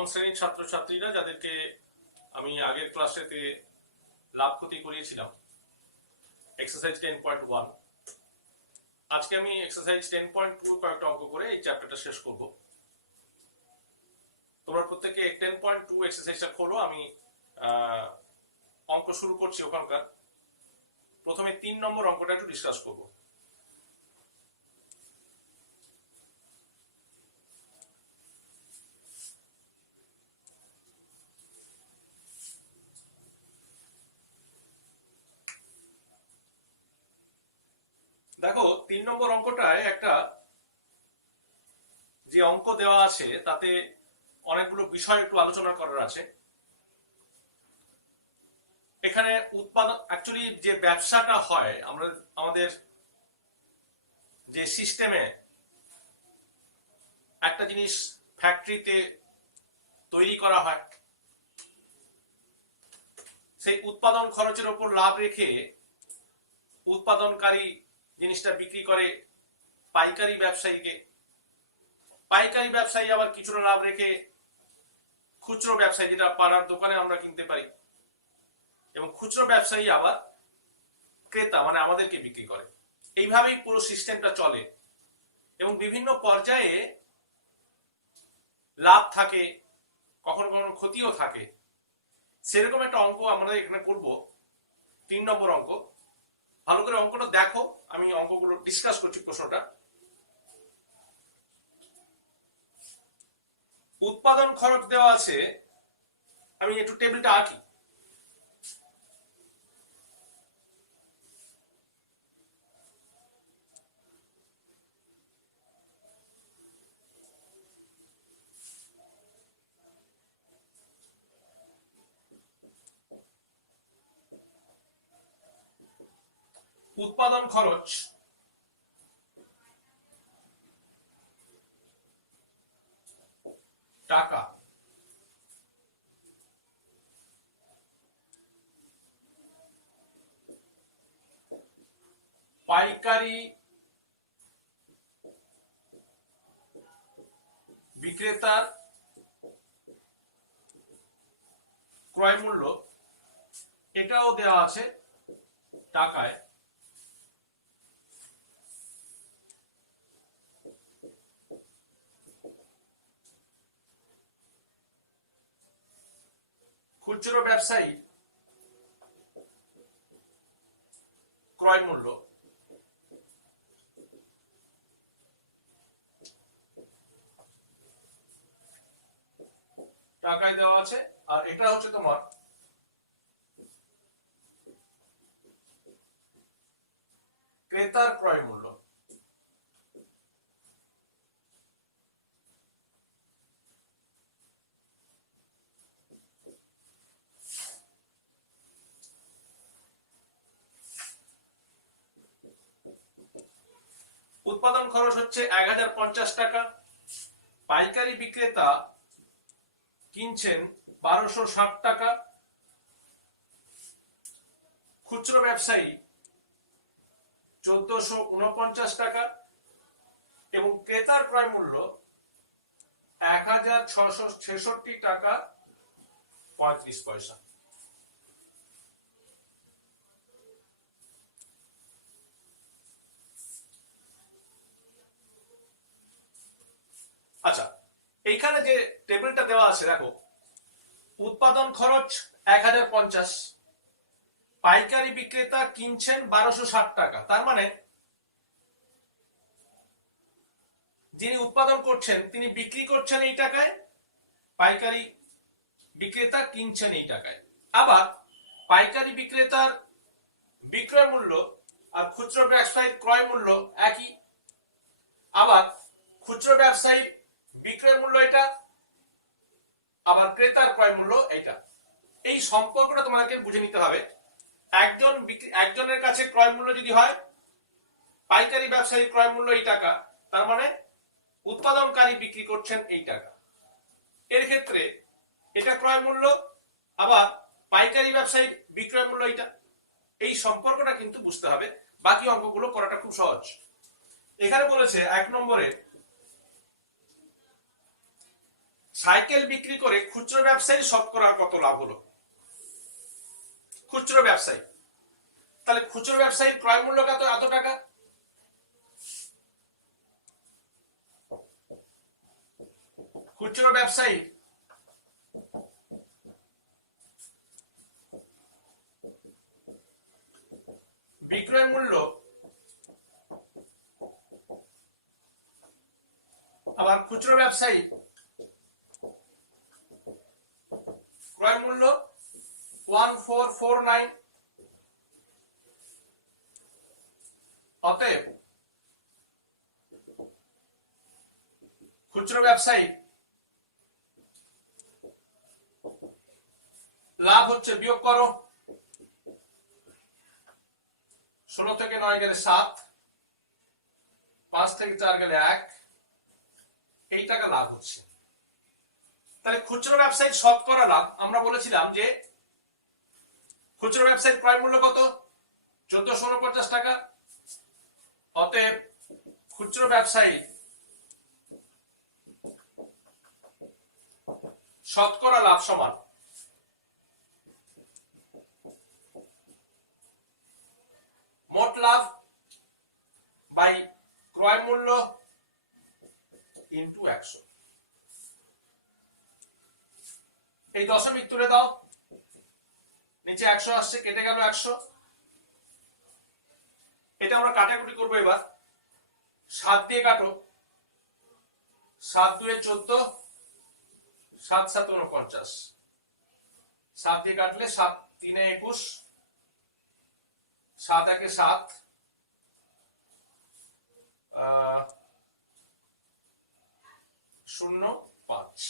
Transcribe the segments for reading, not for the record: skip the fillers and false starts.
নবম শ্রেণীর ছাত্রছাত্রীরা যাদেরকে আমি আগের ক্লাসেতে লাভ ক্ষতি করিয়েছিলাম এক্সারসাইজ 10.1, আজকে আমি এক্সারসাইজ 10.2 কয়েকটা অঙ্ক করে এই চ্যাপ্টারটা শেষ করব। তোমরা প্রত্যেকে 10.2 এক্সারসাইজটা খোলো। আমি অঙ্ক শুরু করছি। ওখানকার প্রথমে 3 নম্বর অঙ্কটা একটু ডিসকাস করব। দেখো 3 নম্বর অঙ্কটায় একটা যে অঙ্ক দেওয়া আছে তাতে অনেকগুলো বিষয় একটু আলোচনা করার আছে। এখানে উৎপাদন অ্যাকচুয়ালি যে ব্যবসাটা হয় আমাদের যে সিস্টেমে একটা জিনিস ফ্যাক্টরিতে তৈরি করা হয়, সেই উৎপাদন খরচের উপর লাভ রেখে উৎপাদনকারী জিনিসটা বিক্রি করে পাইকারি ব্যবসায়ীকে, পাইকারি ব্যবসায়ী আবার কিছুটা লাভ রেখে খুচরো ব্যবসায়ী, যেটা পাড়ার দোকানে আমরা কিনতে পারি, এবং খুচরো ব্যবসায়ী আবার ক্রেতা মানে আমাদেরকে বিক্রি করে। এইভাবেই পুরো সিস্টেমটা চলে এবং বিভিন্ন পর্যায়ে লাভ থাকে, কখনো কখনো ক্ষতিও থাকে। সেরকম একটা অঙ্ক আমরা এখানে করব, 3 নম্বর অঙ্ক। ভালো করে অঙ্কটা দেখো, আমি অঙ্কগুলো ডিসকাস করছি। প্রশ্নটা উৎপাদন খরচ দেওয়া আছে, আমি একটু টেবিলটা আঁকি। উৎপাদন খরচ টাকা, পাইকারি বিক্রেতার ক্রয় মূল্য, এটাও দেওয়া আছে টাকায়। খুচরো ব্যবসায়ী ক্রয় মূল্য, টাকায় দেওয়া আছে। আর এটা হচ্ছে তোমার ক্রেতার ক্রয় মূল্য। উৎপাদন খরচ হচ্ছে 1050 টাকা, পাইকারি বিক্রেতা কিনছেন 1260 টাকা, খুচরো ব্যবসায়ী 1449 টাকা, এবং ক্রেতার ক্রয় মূল্য 1666 টাকা 35 পয়সা। আচ্ছা, এইখানে যে টেবিলটা দেওয়া আছে দেখো, উৎপাদন খরচ 1050, পাইকারি বিক্রেতা কিনছেন 1260 টাকা। তার মানে যিনি উৎপাদন করছেন তিনি বিক্রি করছেন এই টাকায়, পাইকারি বিক্রেতা কিনছেন এই টাকায়। আবার পাইকারি বিক্রেতার বিক্রয় মূল্য আর খুচরো ব্যবসায়ীর ক্রয় মূল্য একই। আবার খুচরো ব্যবসায়ীর বিক্রয় মূল্য এটা, আবার ক্রেতার ক্রয় মূল্য এটা। এই সম্পর্কটা তোমাদেরকে বুঝে নিতে হবে। একজনের কাছে ক্রয় মূল্য যদি হয় পাইকারি ব্যবসায়ীর ক্রয় মূল্য এই টাকা, তার মানে উৎপাদনকারী বিক্রি করছেন এই টাকা। এর ক্ষেত্রে এটা ক্রয় মূল্য, আবার পাইকারি ব্যবসায়ীর বিক্রয় মূল্য এটা। এই সম্পর্কটা কিন্তু বুঝতে হবে, বাকি অঙ্কগুলো করাটা খুব সহজ। এখানে বলেছে 1 নম্বরে সাইকেল বিক্রি করে খুচরো ব্যবসায়ী শতকরা কত লাভ হলো? খুচরো ব্যবসায়ী, তাহলে খুচরো ব্যবসায়ীর ক্রয় মূল্য কত? এত টাকা। খুচরো ব্যবসায়ী বিক্রয় মূল্য আবার খুচরো ব্যবসায়ী ক্রয় মূল্য 1449। অতএব খুচরো ব্যবসায়ী লাভ হচ্ছে, বিয়োগ করো, 16 থেকে 9 গেলে 7, 5 থেকে 4 গেলে 1, এই টাকা লাভ হচ্ছে। তাহলে খুচরো ব্যবসায়ীর শতকরা লাভ, আমরা বলেছিলাম যে খুচরো ব্যবসায়ীর ক্রয় মূল্য কত? 1449 টাকা। অতএব খুচরো ব্যবসায়ী শতকরা লাভ সমান মোট লাভ বাই ক্রয় মূল্য ইন্টু 100। এই দশমিক তুলে দাও, নিচে 100 আসছে, কেটে গেল 100। এটা আমরা কাটাকুটি করবো এবার। 7 দিয়ে কাটো, 7 2 14, 7 7 49, 7 দিয়ে কাটলে 7 3 21, 7 1 7, 0 5।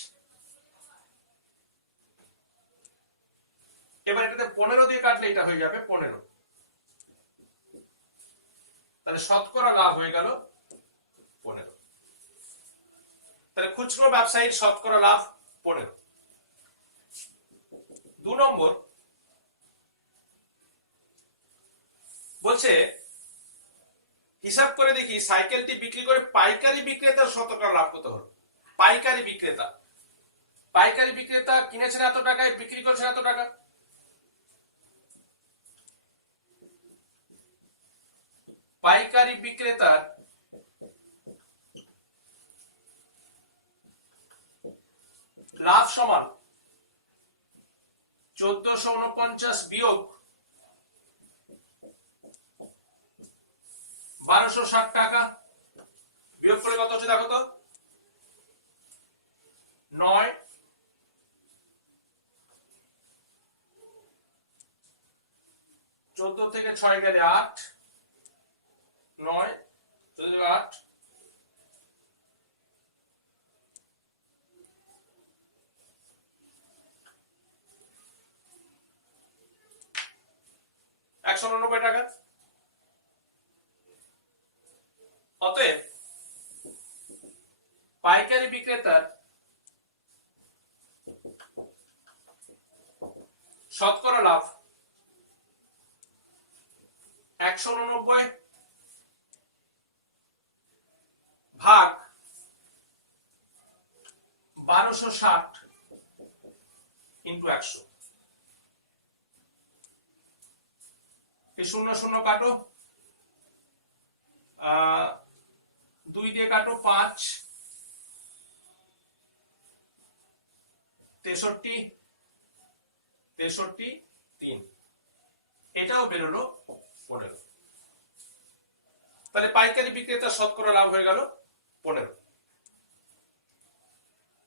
এবার এটাতে 15 দিয়ে কাটলে এটা হয়ে যাবে 15। তাহলে শতকরা লাভ হয়ে গেল 15। তাহলে খুচরো ব্যবসায়ীর শতকরা লাভ 15। 2 নম্বর বলছে হিসাব করে দেখি সাইকেলটি বিক্রি করে পাইকারি বিক্রেতার শতকরা লাভ কত হলো। পাইকারি বিক্রেতা কিনেছেন এত টাকায়, বিক্রি করছেন এত টাকা। পাইকারি বিক্রেতার লাভ সমান 1449 বিয়োগ 1260 টাকা। বিয়োগ করে কত হচ্ছে দেখো তো, 9, 14 থেকে 6 গেলে 8, 9 14 8, 199 টাকা। অতএব পাইকারি বিক্রেতার শতকরা লাভ 199 ভাগ 1260 ইন্টু 100। এই 0 0 কাটো, 2 দিয়ে কাটো, 5 63 63 3, এটাও বেরোলো 15। তাহলে পাইকারি বিক্রেতার শতকরা লাভ হয়ে গেল 15।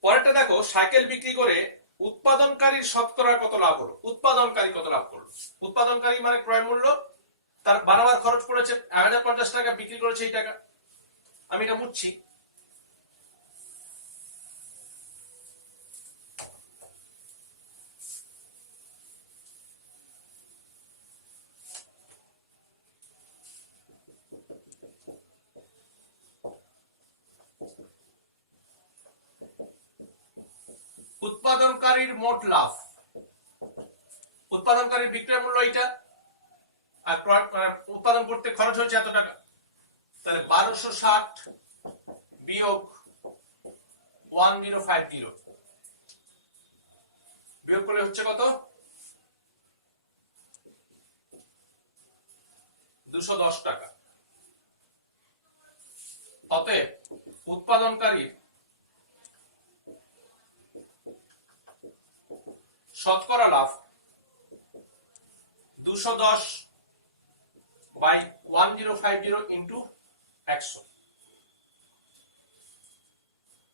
পরেরটা দেখো, সাইকেল বিক্রি করে উৎপাদনকারীর শতকরা কত লাভ হলো। উৎপাদনকারী কত লাভ করলো? উৎপাদনকারী মানে ক্রয় মূল্য, তার বারবার খরচ পড়েছে 1050 টাকা, বিক্রি করেছে এই টাকা। আমি এটা বুঝছি। উৎপাদনকারীর মোট লাভ, উৎপাদনকারীর বিক্রয় মূল্য এইটা, আর উৎপাদন করতে খরচ হয়েছে এত টাকা। তাহলে 1260 বিয়োগ 1050, বিয়োগ করলে হচ্ছে কত? 210 টাকা। অতএব উৎপাদনকারী শতকরা লাভ 210 বাই 1050 ইন্টু 100।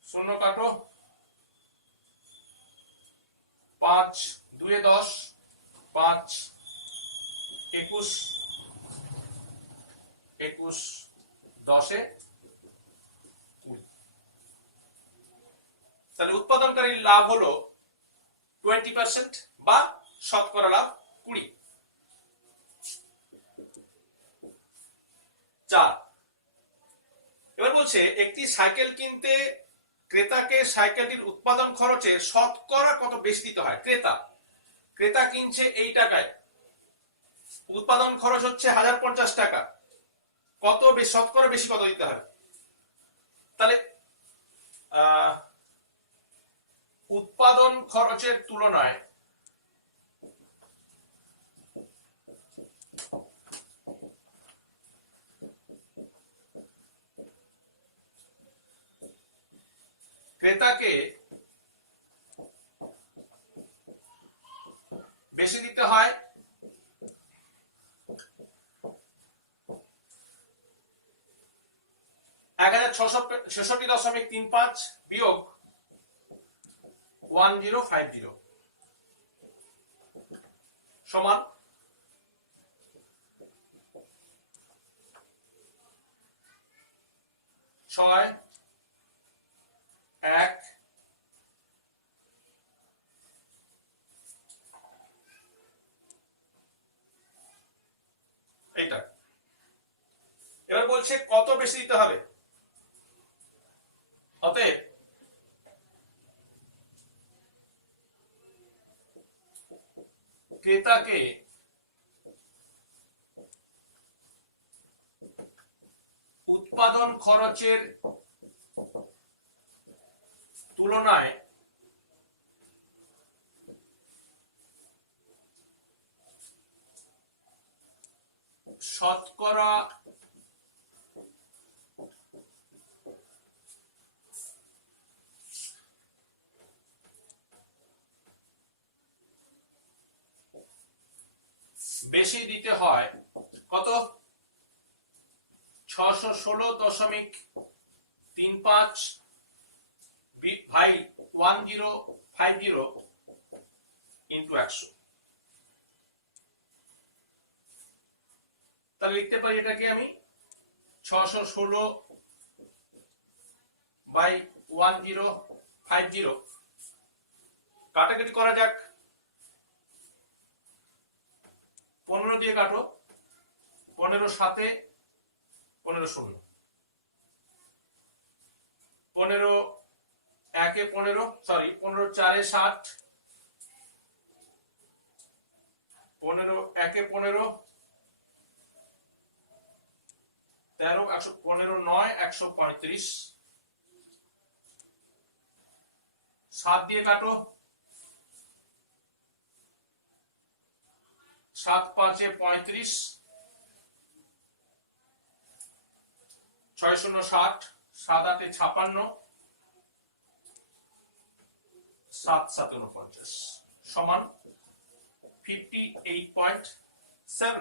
শূন্য কাটো, 5 2 10, 5 21, 21 10 20। তাহলে উৎপাদনকারীর লাভ হলো 20% বা শতকরা লাভ 20। 4, এবার বলছে একটি সাইকেল কিনতে ক্রেতাকে সাইকেলটির উৎপাদন খরচে শতকরা কত বেশি দিতে হয়। ক্রেতা কিনছে এই টাকায়, উৎপাদন খরচ হচ্ছে 1050 টাকা, কত বেশি শতকরা বেশি কত দিতে হয়? তাহলে উৎপাদন খরচের তুলনায় ক্রেতাকে বেশি দিতে হয় 1666.35 বিয়োগ 1050 সমান 6 1 এইটা। এবার বলছে কত বেশি দিতে হবে। অতএব ক্রেতাকে উৎপাদন খরচের তুলনায় শতকরা বেশি দিতে হয় কত? 616.35 ভাই 1050 ইন্টু 100। তাহলে লিখতে পারি এটাকে আমি 616 বাই 1050। কাটাকাটি করা যাক, 15 দিয়ে কাটো, 15 7 15 0, 15 1 15, সরি 15 4 60, 15 1 15, 13 15 9 135, 7 দিয়ে কাটো, 7 5 35, 6 0 60, 7 8 56, 7 7 49 সমান 58.7।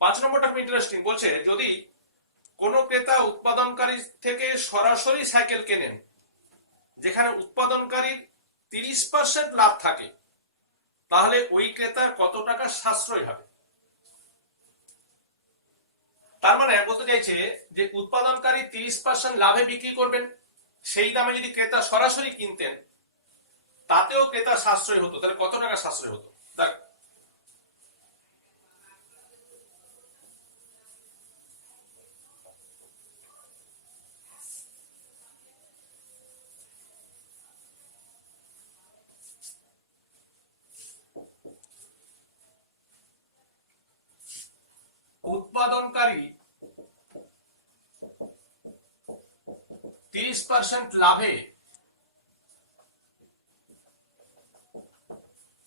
5 নম্বরটা খুব ইন্টারেস্টিং। বলছে যদি কোন ক্রেতা উৎপাদনকারী থেকে সরাসরি সাইকেল কেনেন যেখানে উৎপাদনকারীর 30% লাভ থাকে, তাহলে ওই ক্রেতার কত টাকা সাশ্রয় হবে। তার মানে বলতে চাইছে যে উৎপাদনকারী 30% লাভে বিক্রি করবেন, সেই দামে যদি ক্রেতা সরাসরি কিনতেন তাতেও ক্রেতা সাশ্রয় হতো। তাহলে কত টাকা সাশ্রয় হতো? উৎপাদনকারী 30% লাভে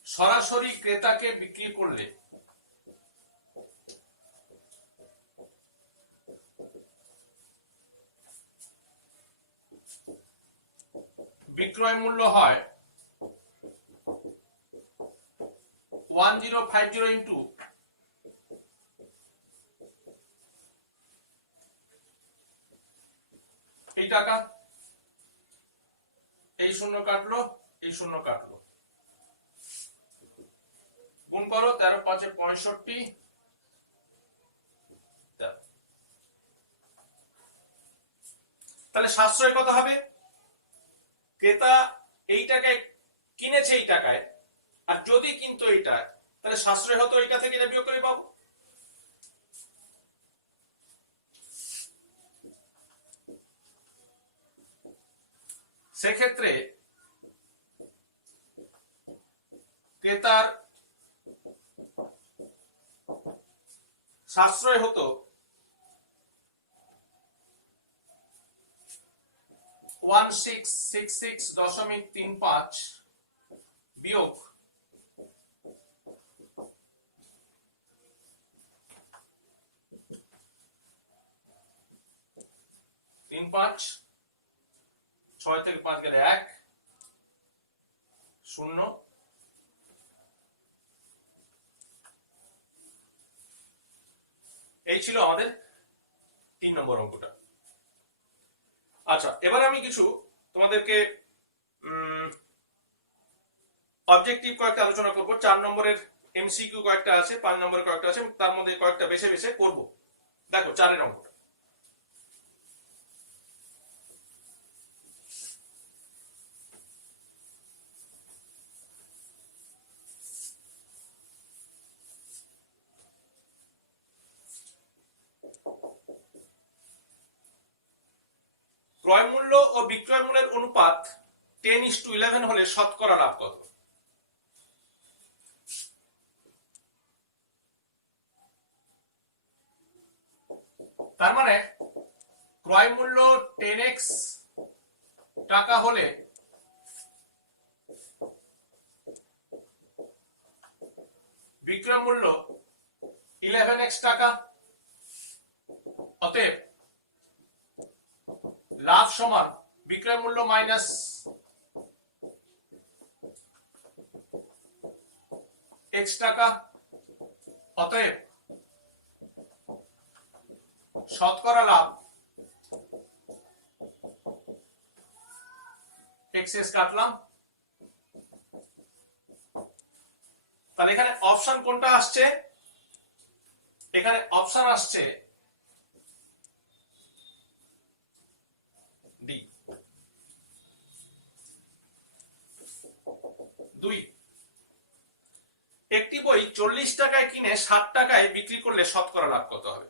সরাসরি ক্রেতাকে বিক্রি করলে বিক্রয় মূল্য হয় 1050 ইন্টু এই টাকা, এই শূন্য কাটলো, এই শূন্য কাটলো, গুণ করো 13 5 65, তাহলে সাশ্রয় কত হবে? ক্রেতা এই টাকায় কিনেছে এই টাকায়, আর যদি কিন্তু এইটা, তাহলে সাশ্রয় হতো এইটা থেকে এটা বিয়োগ করে পাবো। সেক্ষেত্রে ক্রেতার সাশ্রয় হতো 1666.35 বিয়োগ 35, 6 থেকে 5 গেলে 1 0। এই ছিল আমাদের 3 নম্বর অঙ্কটা। আচ্ছা, এবার আমি কিছু তোমাদেরকে অবজেক্টিভ কয়েকটা আলোচনা করব। 4 নম্বরের এমসিকিউ কয়েকটা আছে, 5 নম্বরের কয়েকটা আছে, তার মধ্যে কয়েকটা বেছে বেছে করব। দেখো 4 অঙ্কটা। ক্রয় মূল্য ও বিক্রয় মূল্যের অনুপাত 10:11 হলে শতকরা লাভ কত? তার মানে ক্রয় মূল্য 10x টাকা হলে বিক্রয় মূল্য 11x টাকা। অতএব লাভ সমান বিক্রয় মূল্য মাইনাস x টাকা। অতএব শতকরা লাভ এক্সএস কাটলাম। তাহলে এখানে অপশন কোনটা আসছে? এখানে অপশন আসছে ডি 2। একটি বই 40 টাকায় কিনে 60 টাকায় বিক্রি করলে শতকরা লাভ কত হবে?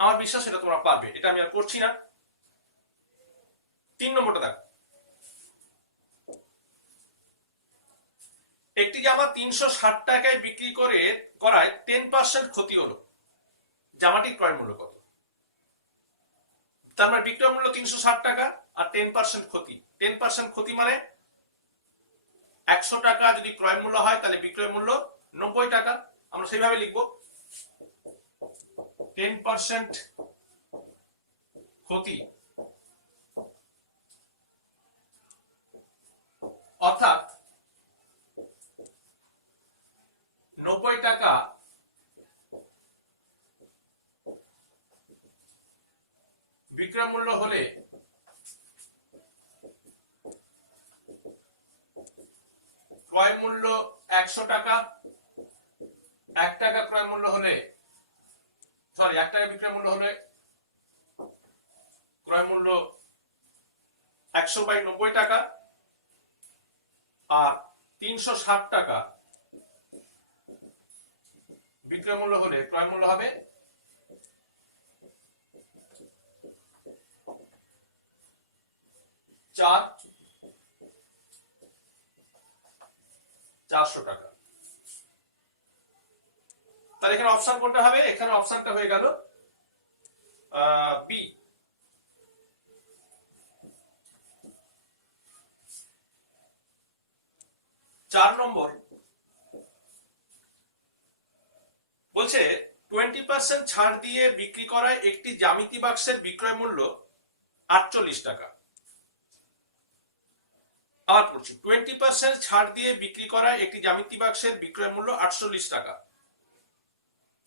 আমার বিশ্বাস এটা তোমরা পারবে, এটা আমি আর করছি না। 3 নম্বরটা দেখো। একটি জামা 360 টাকায় বিক্রি করায় 10% ক্ষতি হলো, জামাটির ক্রয় মূল্য কত? তার মানে বিক্রয় মূল্য 360 টাকা আর 10% ক্ষতি। 10% ক্ষতি মানে 100 টাকা যদি ক্রয় মূল্য হয়, তাহলে বিক্রয় মূল্য 90 টাকা। আমরা সেইভাবে লিখবো 10% ক্ষতি, অর্থাৎ 90 টাকা বিক্রয় মূল্য হলে ক্রয় মূল্য 100 টাকা। 1 টাকা ক্রয় মূল্য হলে, 1 টাকা বিক্রয় মূল্য হলে ক্রয় মূল্য 100/90 টাকা, আর 360 টাকা বিক্রয় মূল্য হলে ক্রয় মূল্য হবে 400 টাকা। তাহলে এখানে অপশন কোনটা হবে? এখানে অপশনটা হয়ে গেল বি। 4 নম্বর বলছে 20% ছাড় দিয়ে বিক্রি করা একটি জ্যামিতি বাক্সের বিক্রয় মূল্য 48 টাকা। আবার বলছি 20% ছাড় দিয়ে বিক্রি করা একটি জ্যামিতি বাক্সের বিক্রয় মূল্য 48 টাকা।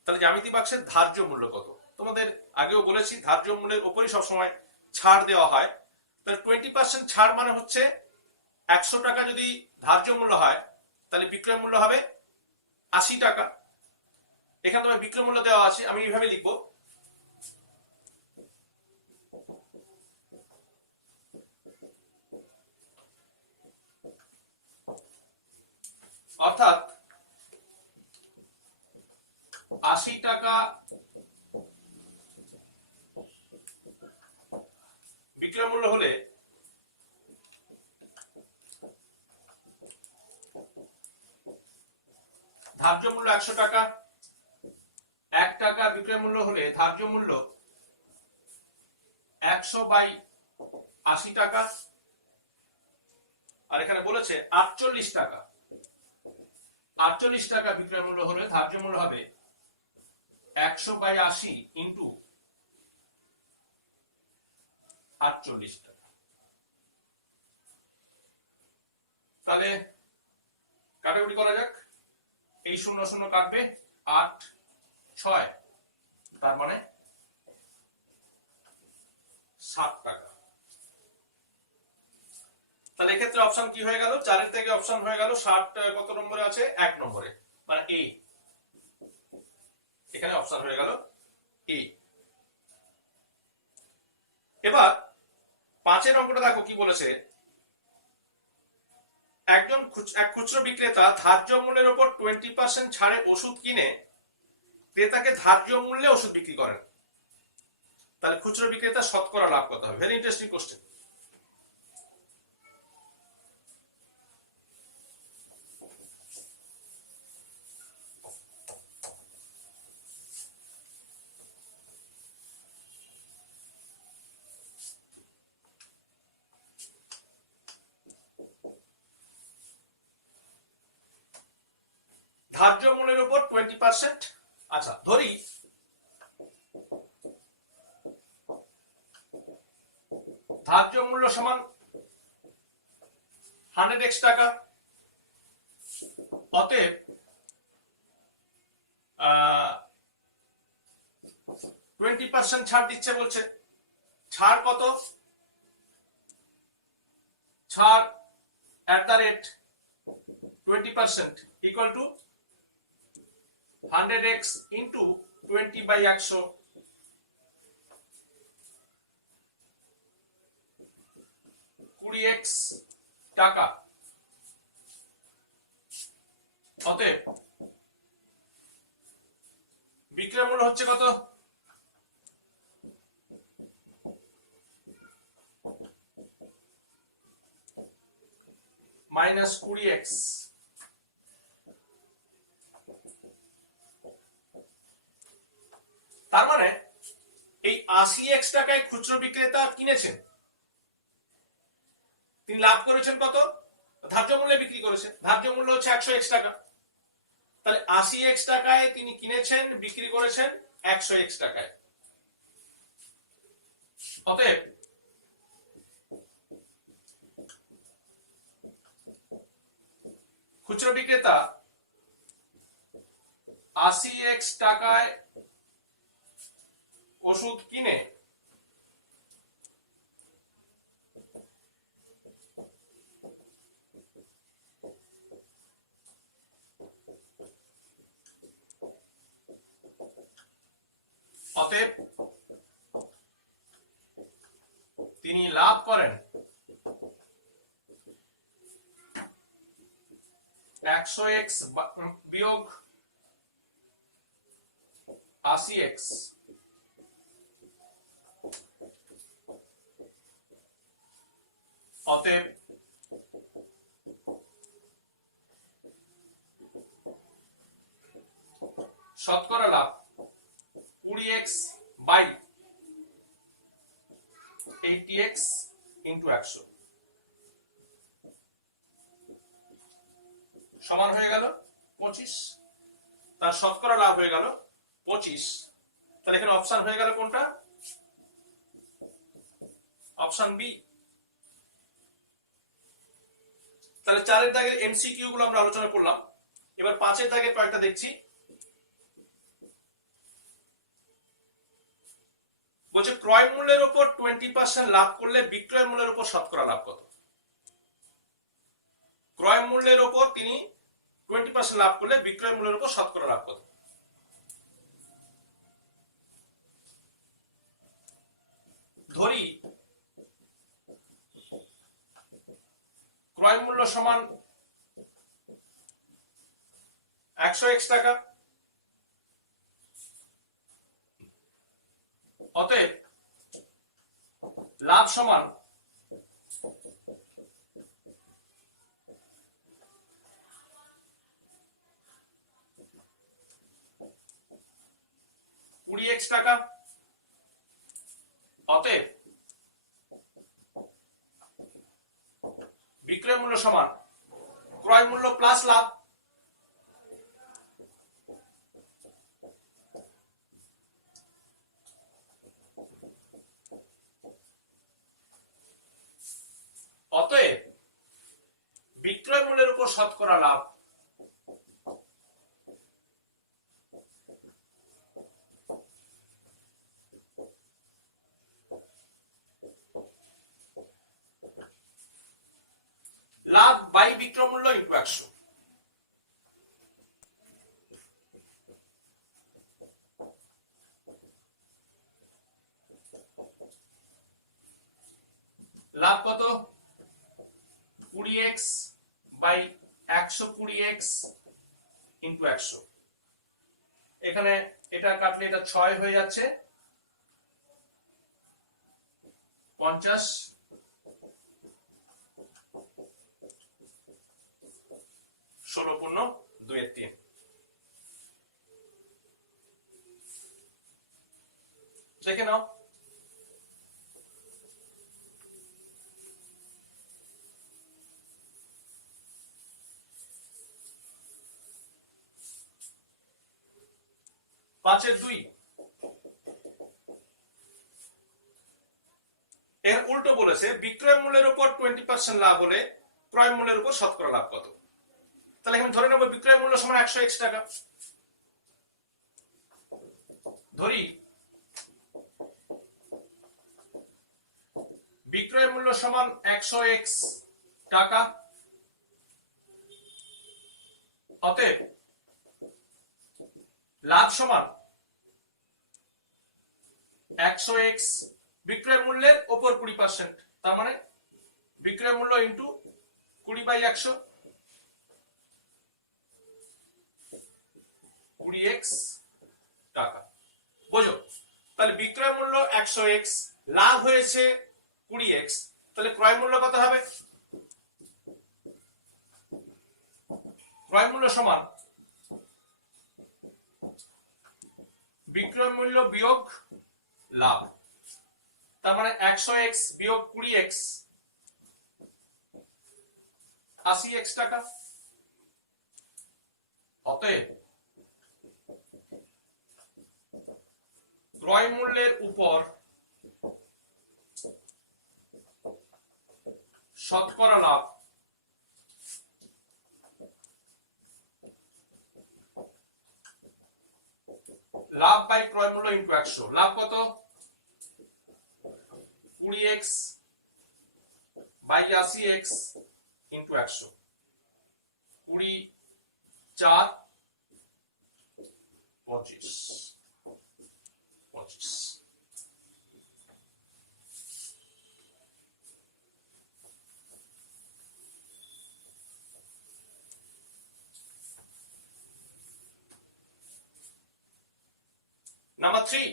তাহলে জ্যামিতি বাক্সের ধার্য মূল্য কত? তোমাদের আগেও বলেছি ধার্য মূল্যের উপরই সবসময় ছাড় দেওয়া হয়। তাহলে 20% ছাড় মানে হচ্ছে 100 টাকা যদি ধার্য মূল্য হয় তাহলে বিক্রয় মূল্য হবে 80 টাকা। এখানে তোমার বিক্রয় মূল্য দেওয়া আছে, আমি এইভাবে লিখবো অর্থাৎ 80 টাকা বিক্রয় মূল্য হলে ধার্য মূল্য 100 টাকা, 1 টাকা বিক্রয় মূল্য হলে ধার্য মূল্য 100/80 টাকা। আর এখানে বলেছে 48 টাকা, 48 টাকা বিক্রয় মূল্য হলে ধার্য মূল্য হবে 100/80 ইন্টু 48 টাকা। তাহলে কাটাকুটি করা যাক, এই 0 0 কাটবে, 8 6, তার মানে 7 টাকা। তাহলে এক্ষেত্রে অপশন কি হয়ে গেল? 4 এর থেকে অপশন হয়ে গেল 60 কত নম্বরে আছে? 1 নম্বরে, মানে এ। এখানে অপশন হয়ে গেল এ। এবার 5 অঙ্কটা দেখো কি বলেছে। এক খুচরো বিক্রেতা ধার্য মূল্যের উপর 20% ছাড়ে ওষুধ কিনে ক্রেতাকে ধার্য মূল্যে ওষুধ বিক্রি করেন। তাহলে খুচরো বিক্রেতা শতকরা লাভ কত হবে? Very interesting question. ধার্য মূল্যের উপর 20%, আচ্ছা ধরি ধার্য মূল্য সমান 100x টাকা। অতএব 20% ছাড় দিচ্ছে বলছে। ছাড় কত? ছাড় @20% equal to 100x into 20/100, 20x টাকা। অতএব বিক্রয় মূল্য হচ্ছে কত? -20x। তার মানে এই 80x টাকায় খুচরো বিক্রেতা কিনেছেন, তিনি লাভ করেছেন কত? ধার্য মূল্যে বিক্রি করেছেন, ধার্য মূল্য হচ্ছে 100x টাকা। তাহলে 80x টাকায় তিনি কিনেছেন, বিক্রি করেছেন 100x টাকায়। অতএব খুচরো বিক্রেতা 80x টাকায় ওষুধ কিনে অতএব তিনি লাভ করেন 100x বিয়োগ 80x। অতএব শতকরা লাভ 20x/80x ইন্টু 100। সমান হয়ে গেল 25, তার শতকরা লাভ হয়ে গেল 25। তাহলে এখানে অপশন হয়ে গেল কোনটা? Option B. তাহলে 4 এর দাগের এমসিকিউ গুলো আমরা আলোচনা করলাম। এবার 5 এর দাগের কয়েকটা দেখছি। বলছে ক্রয় মূল্যের উপর 20% লাভ করলে বিক্রয় মূল্যের উপর শতকরা লাভ কত? ক্রয় মূল্যের উপর তিনি 20% লাভ করলে বিক্রয় মূল্যের উপর শতকরা লাভ কত? ধরি ক্রয় মূল্য সমান 100x টাকা, অতএব লাভ সমান 20x টাকা, অতএব বিক্রয় মূল্য সমান ক্রয় মূল্য প্লাস লাভ, অতএব বিক্রয় মূল্যের উপর শতকরা লাভ লাভ বাই বিক্রয় মূল্য ইনটু 100। লাভ কত? 20x by 120x into 100। এখানে এটা কাটলে এটা 6 হয়ে যাচ্ছে 50, 16 পূর্ণ 2 এর 3। দেখে নাও। পাঁচের 2 এর উল্টো বলেছে বিক্রয় মূল্যের উপর 20% লাভ হলে ক্রয় মূল্যের উপর শতকরা লাভ কত? তাহলে আমি ধরে নেব বিক্রয় মূল্য সমান 100x টাকা। ধরি বিক্রয় মূল্য সমান 100x টাকা, অতএব লাভ সমান 100x বিক্রয় মূল্যের উপর 20%, তার মানে বিক্রয় মূল্য ইনটু 20/100, 20x টাকা। বোঝো? তাহলে বিক্রয় মূল্য 100x, লাভ হয়েছে 20x, তাহলে ক্রয় মূল্য কত হবে? ক্রয় মূল্য সমান বিক্রয় মূল্য বিয়োগ লাভ, তার মানে 100x বিয়োগ 20x 80x টাকা। অতএব ক্রয় মূল্যের উপর শতকরা লাভ লাভ বাই ক্রয় মূল্য ইনটু 100। লাভ কত? 20x by 80x into 100। 20 4 25। Number 3,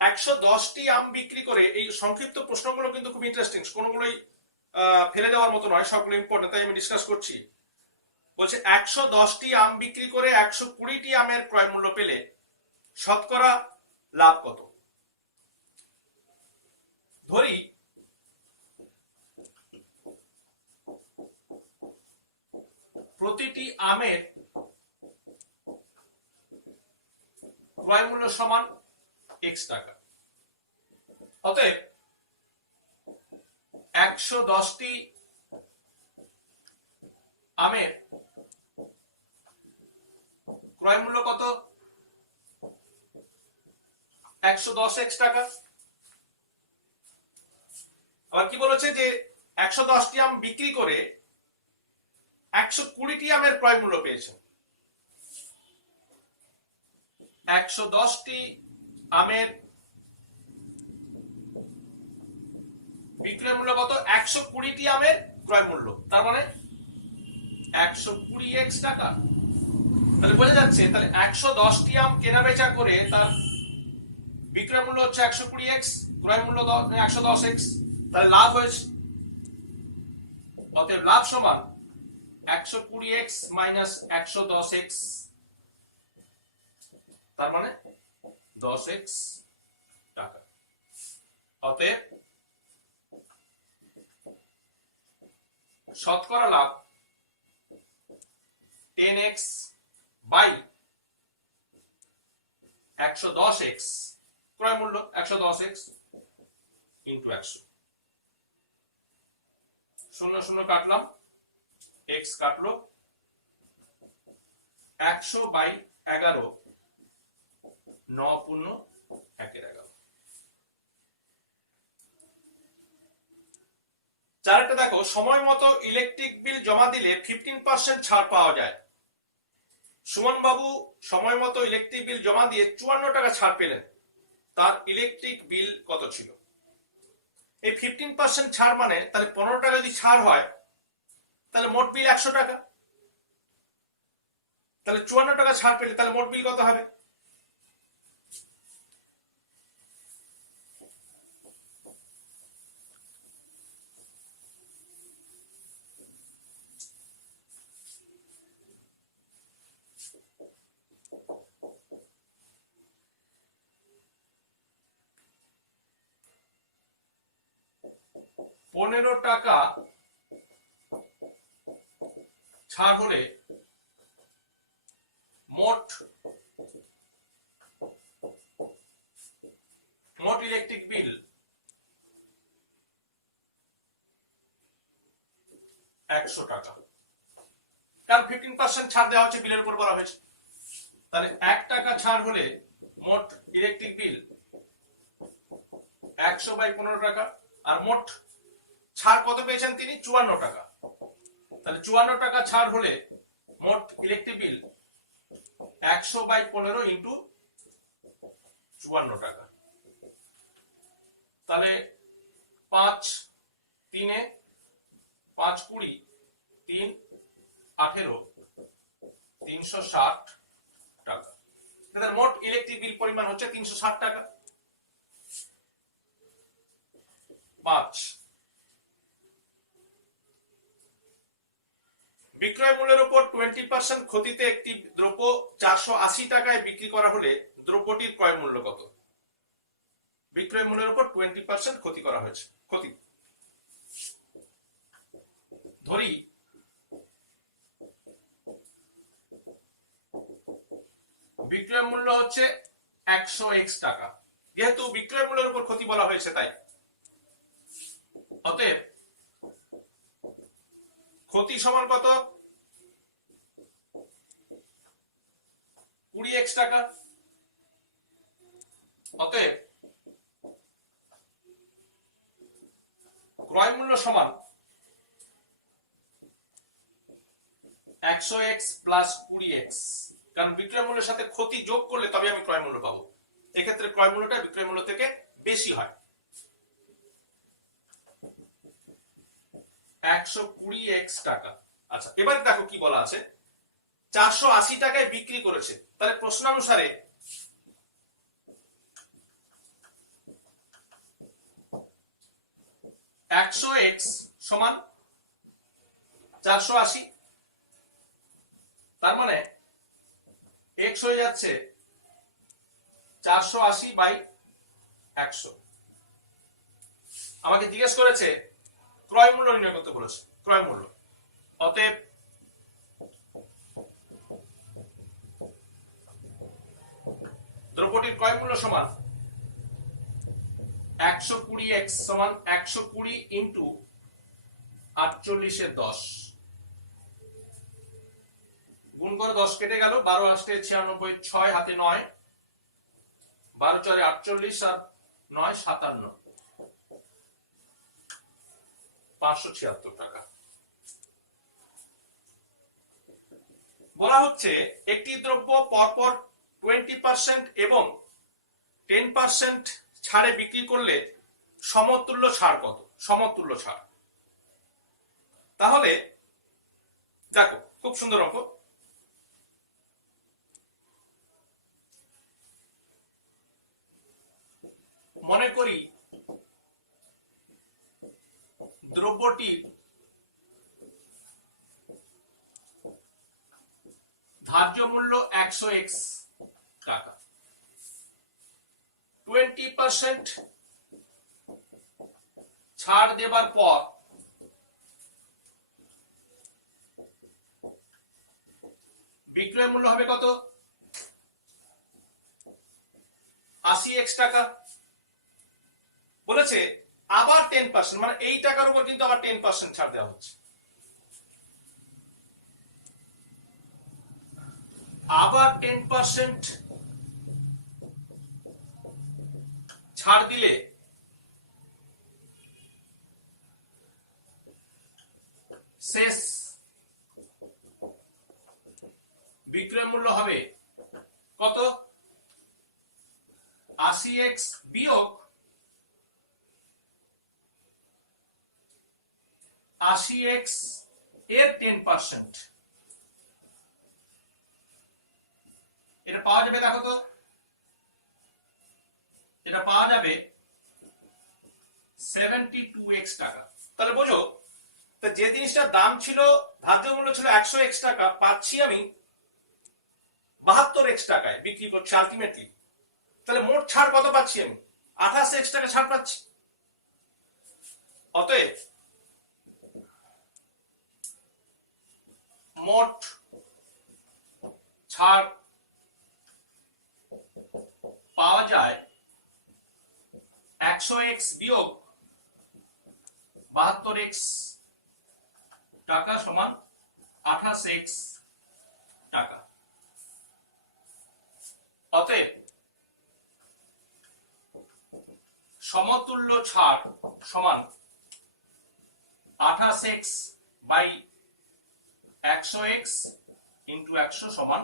একশো 10টি আম বিক্রি করে, এই সংক্ষিপ্ত প্রশ্নগুলো কিন্তু খুব ইন্টারেস্টিং, কোনগুলোই ফেলে দেওয়ার মতো নয়, সবগুলো ইম্পর্টেন্ট, তাই আমি ডিসকাস করছি। বলছে 110টি আম বিক্রি করে 120টি আমের ক্রয় মূল্য পেলে শতকরা লাভ কত? ধরি প্রতিটি আমের ক্রয় মূল্য সমান x টাকা। অতএব 110টি আমের ক্রয় মূল্য কত? 110x টাকা। আবার কি বলেছে যে 110টি আম বিক্রি করে 120টি আমের ক্রয় মূল্য পেয়েছে। 110টি আমের বিক্রয় মূল্য কত? 120টি আমের ক্রয় মূল্য, তার মানে 120x টাকা। তাহলে বোঝা যাচ্ছে, তাহলে 110টি আম কেনা বেচা করে তার বিক্রয় মূল্য হচ্ছে 120x, ক্রয় মূল্য 110x, তাহলে লাভ হয়েছে। অতএব লাভ সমান 120x মাইনাস 110x, তার মানে 10x টাকা। অতএব শতকরা লাভ 10x বাই 110x, ক্রয় মূল্য 110x ইন্টু 100। 0 0 কাটলাম, x কাটলো, 100 বাই 11, 9 পূর্ণ 1/11। চারটা দেখো, সময় মতো ইলেকট্রিক বিল জমা দিলে 15% ছাড় পাওয়া যায়। সুমন বাবু সময় মতো ইলেকট্রিক বিল জমা দিয়ে 54 টাকা ছাড় পেলেন, তার ইলেকট্রিক বিল কত ছিল? এই 15% ছাড় মানে তাহলে 15 টাকা যদি ছাড় হয় তাহলে মোট বিল 100 টাকা। তাহলে 54 টাকা ছাড় পেলে তাহলে মোট বিল কত হবে? পনেরো টাকা ছাড় হলে মোট ইলেকট্রিক বিল 100 টাকা। কারণ 15% ছাড় দেওয়া হচ্ছে, বিলের উপর বলা হয়েছে। তাহলে 1 টাকা ছাড় হলে মোট ইলেকট্রিক বিল 100 বাই 15 টাকা। আর মোট ছাড় কত পেয়েছেন তিনি? 54 টাকা। তাহলে 54 টাকা ছাড় হলে মোট ইলেকট্রিক বিল 100 বাই 15 ইন্টু 54 টাকা। তাহলে 5 3 5 20 3 18 360 টাকা। তাহলে মোট ইলেকট্রিক বিল পরিমাণ হচ্ছে 360 টাকা। 5 বিক্রয় মূল্যের উপর 20% ক্ষতিতে একটি দ্রব্য 480 টাকায় বিক্রি করা হলে দ্রব্যটির ক্রয় মূল্য কত? বিক্রয় মূল্যের উপর 20% ক্ষতি করা হয়েছে। ক্ষতি ধরি বিক্রয় মূল্য হচ্ছে 100x টাকা। যেহেতু বিক্রয় মূল্যের উপর ক্ষতি বলা হয়েছে তাই অতএব ক্ষতি সমান কত? 20x টাকা। অতএব ক্রয় মূল্য সমান 100x প্লাস 20x, কারণ বিক্রয় মূল্যের সাথে ক্ষতি যোগ করলে তবে আমি ক্রয় মূল্য পাবো। এক্ষেত্রে ক্রয় মূল্যটা বিক্রয় মূল্য থেকে বেশি হয়। 120x টাকা। আচ্ছা, এবার দেখো কি বলা আছে, 480 টাকায় বিক্রি করেছে। তাহলে প্রশ্নানুসারে 100x সমান 480, তার মানে x হয়ে যাচ্ছে 480 বাই 100। আমাকে জিজ্ঞেস করেছে ক্রয় মূল্য নির্ণয় করতে বলেছে, ক্রয় মূল্য। অতএব দ্রব্যটির ক্রয় মূল্য সমান 120x সমান 120 ইন্টু 48/10 গুণ করে 10 কেটে গেল, 12 আসতে 96, 6 হাতে 9, 12 4 48 আর 9 57, 576 টাকা। বলা হচ্ছে একটি দ্রব্য পরপর 20% এবং 10% ছাড়ে বিক্রি করলে সমতুল্য ছাড় কত? সমতুল্য ছাড়। তাহলে দেখো, খুব সুন্দর অঙ্ক। মনে করি দ্রব্যটির ধার্য মূল্য 100x টাকা, 20% ছাড় দেবার পর বিক্রয় মূল্য হবে কত? 80x টাকা। বলেছে আবার 10%, মানে এই টাকার উপর কিন্তু আবার 10% ছাড় দেওয়া হচ্ছে। আবার 10% ছাড় দিলে শেষ বিক্রয় মূল্য হবে কত? 80x বিয়োগ 80x এর 10%। এটা পাওয়া যাবে, দেখো তো, এটা পাওয়া যাবে 72x টাকা। তাহলে বোঝো, তো যে জিনিসটার দাম ছিল, ধার্য মূল্য ছিল 100x টাকা, পাচ্ছি আমি 72x টাকায় বিক্রি করছি আলটিমেটলি। তাহলে মোট ছাড় কত পাচ্ছি আমি? 28x টাকা ছাড় পাচ্ছি। অতএব মোট ছাড় পাওয়া যায় 100x বিয়োগ 72x টাকা সমান 28x টাকা। অতএব সমতুল্য ছাড় সমান 28x বাই 100x ইন্টু 100 সমান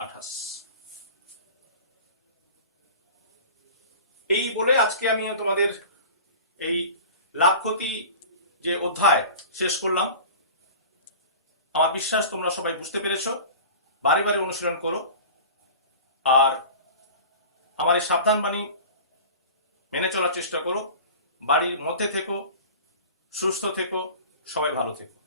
28। এই বলে আজকে আমি তোমাদের এই লাভ ক্ষতি যে অধ্যায় শেষ করলাম। আমার বিশ্বাস তোমরা সবাই বুঝতে পেরেছো। বারে বারে অনুশীলন করো, আর আমার এই সাবধান বাণী মেনে চলার চেষ্টা করো। বাড়ির মধ্যে থেকো, সুস্থ থেকো, সবাই ভালো থেকো।